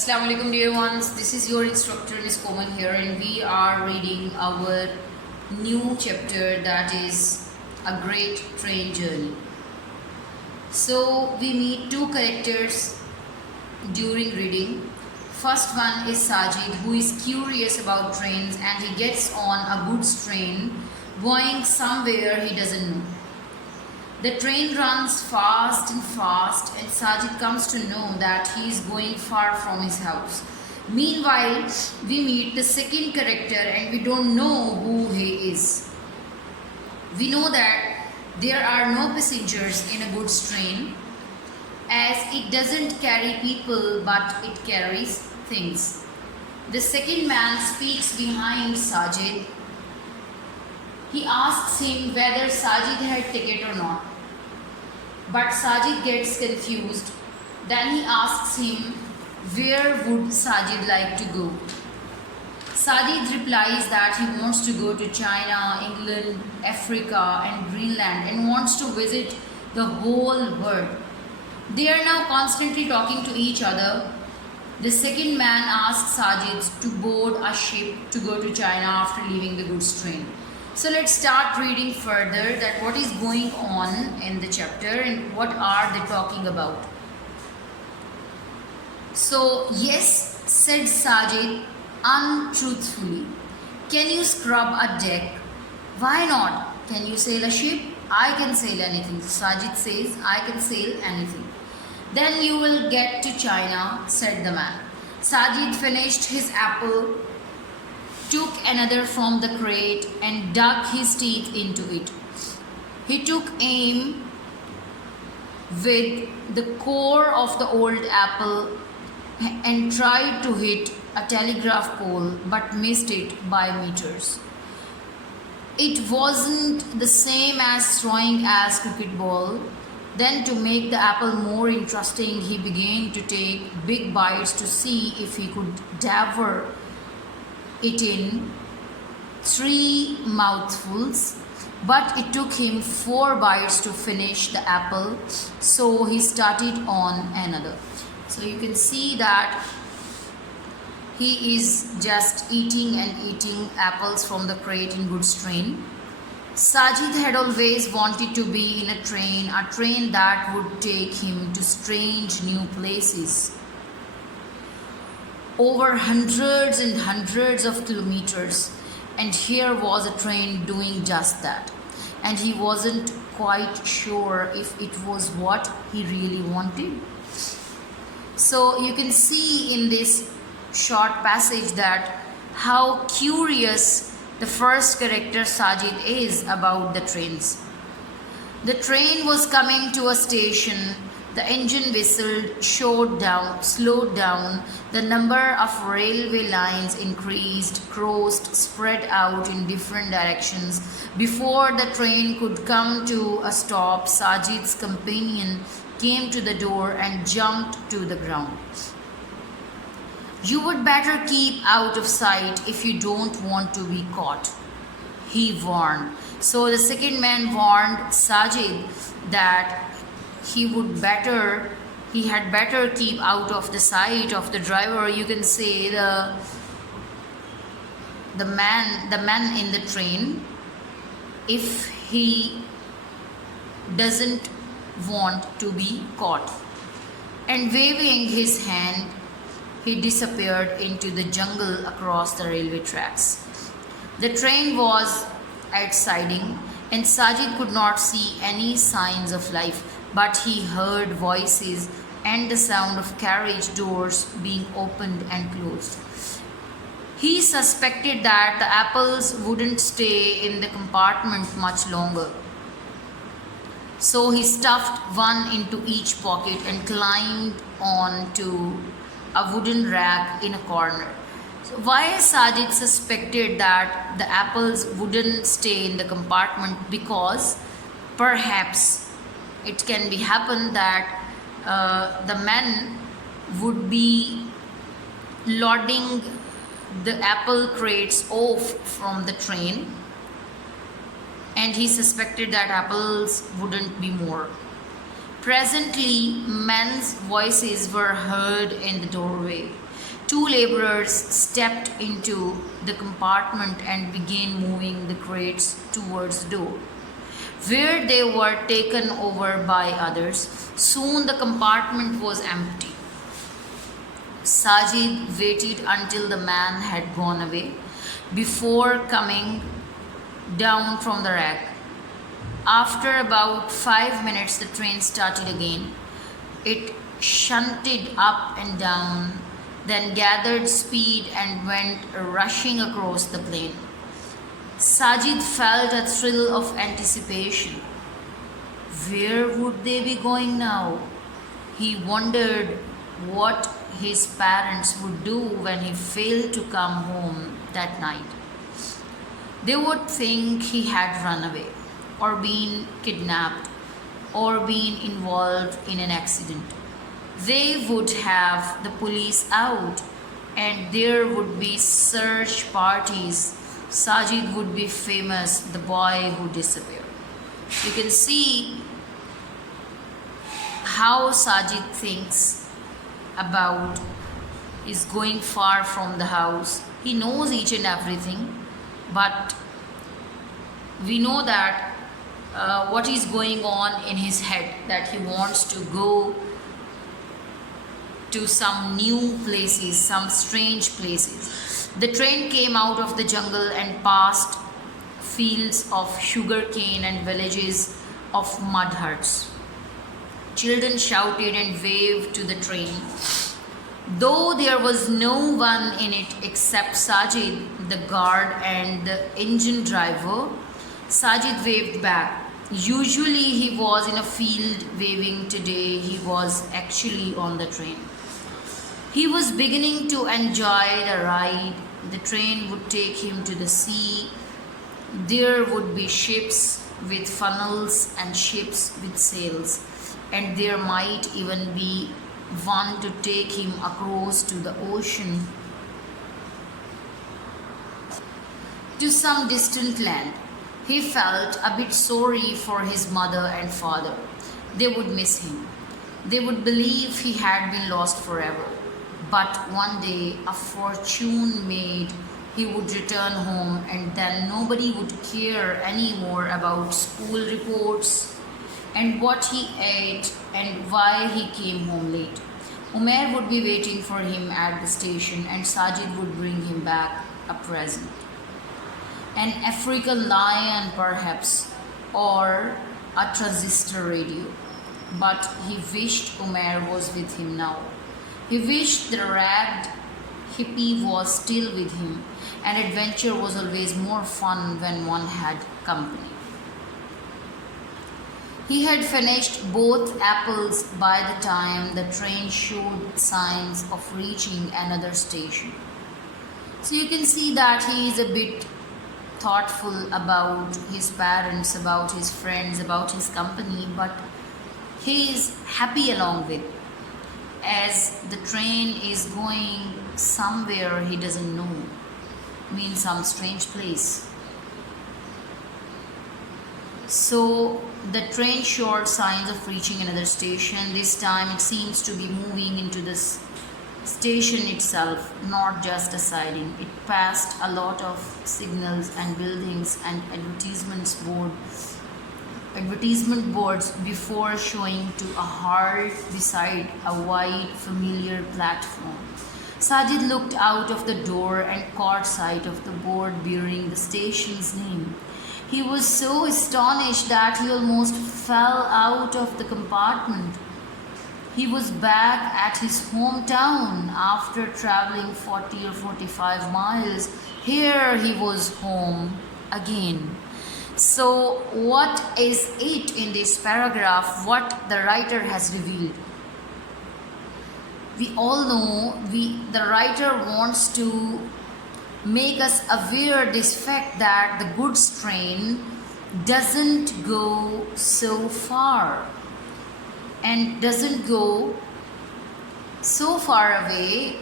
Assalamu alaikum dear ones, this is your instructor Miss Komal here, and we are reading our new chapter, that is A Great Train Journey. So we meet two characters during reading. First one is Sajid, who is curious about trains, and he gets on a goods train going somewhere he doesn't know. The train runs fast, and Sajid comes to know that he is going far from his house. Meanwhile, we meet the second character and we don't know who he is. We know that there are no passengers in a goods train, as it doesn't carry people but it carries things. The second man speaks behind Sajid. He asks him whether Sajid had ticket or not. But Sajid gets confused. Then he asks him where would Sajid like to go. Sajid replies that he wants to go to China, England, Africa and Greenland and wants to visit the whole world. They are now constantly talking to each other. The second man asks Sajid to board a ship to go to China after leaving the goods train. So let's start reading further that what is going on in the chapter and what are they talking about. So yes, said Sajid untruthfully. Can you scrub a deck? Why not? Can you sail a ship? I can sail anything. Sajid says, I can sail anything. Then you will get to China, said the man. Sajid finished his apple, took another from the crate and dug his teeth into it. He took aim with the core of the old apple and tried to hit a telegraph pole but missed it by meters. It wasn't the same as throwing a cricket ball. Then, to make the apple more interesting, he began to take big bites to see if he could devour it in 3 mouthfuls, but it took him 4 bites to finish the apple, so he started on another. So you can see that he is just eating and eating apples from the crate in goods train. Sajid had always wanted to be in a train that would take him to strange new places over hundreds and hundreds of kilometers, and here was a train doing just that, and he wasn't quite sure if it was what he really wanted. So you can see in this short passage that how curious the first character Sajid is about the trains. The train was coming to a station. The engine whistled, slowed down. The number of railway lines increased, crossed, spread out in different directions. Before the train could come to a stop, Sajid's companion came to the door and jumped to the ground. You would better keep out of sight if you don't want to be caught, he warned. So the second man warned Sajid that he had better keep out of the sight of the driver. You can say the man in the train, if he doesn't want to be caught. And waving his hand, he disappeared into the jungle across the railway tracks. The train was at siding, and Sajid could not see any signs of life, but he heard voices and the sound of carriage doors being opened and closed. He suspected that the apples wouldn't stay in the compartment much longer. So he stuffed one into each pocket and climbed onto a wooden rack in a corner. So why Sajid suspected that the apples wouldn't stay in the compartment? Because perhaps it can be happen that the man would be loading the apple crates off from the train, and he suspected that apples wouldn't be more. Presently, men's voices were heard in the doorway. Two laborers stepped into the compartment and began moving the crates towards the door, where they were taken over by others. Soon the compartment was empty. Sajid waited until the man had gone away before coming down from the rack. After about 5 minutes, the train started again. It shunted up and down, then gathered speed and went rushing across the plain. Sajid felt a thrill of anticipation. Where would they be going now? He wondered what his parents would do when he failed to come home that night. They would think he had run away, or been kidnapped, or been involved in an accident. They would have the police out, and there would be search parties. Sajid would be famous, the boy who disappeared. You can see how Sajid thinks about is going far from the house. He knows each and everything, but we know that what is going on in his head, that he wants to go to some new places, some strange places. The train came out of the jungle and passed fields of sugarcane and villages of mud huts. Children shouted and waved to the train. Though there was no one in it except Sajid, the guard, and the engine driver, Sajid waved back. Usually he was in a field waving. Today he was actually on the train. He was beginning to enjoy the ride. The train would take him to the sea. There would be ships with funnels and ships with sails, and there might even be one to take him across to the ocean to some distant land. He felt a bit sorry for his mother and father. They would miss him. They would believe he had been lost forever. But one day a fortune made he would return home, and then nobody would care anymore about school reports and what he ate and why he came home late. Umair would be waiting for him at the station, and Sajid would bring him back a present. An African lion, perhaps, or a transistor radio. But he wished Umair was with him now. He wished the ragged hippie was still with him, and adventure was always more fun when one had company. He had finished both apples by the time the train showed signs of reaching another station. So you can see that he is a bit thoughtful about his parents, about his friends, about his company, but he is happy along with, as the train is going somewhere he doesn't know, means some strange place. So the train showed signs of reaching another station. This time it seems to be moving into this station itself, not just a siding. It passed a lot of signals and buildings and advertisement boards before showing to a halt beside a wide familiar platform. Sajid looked out of the door and caught sight of the board bearing the station's name. He was so astonished that he almost fell out of the compartment. He was back at his hometown after traveling 40 or 45 miles. Here he was home again. So, what is it in this paragraph? What the writer has revealed? We all know the writer wants to make us aware this fact that the goods train doesn't go so far and doesn't go so far away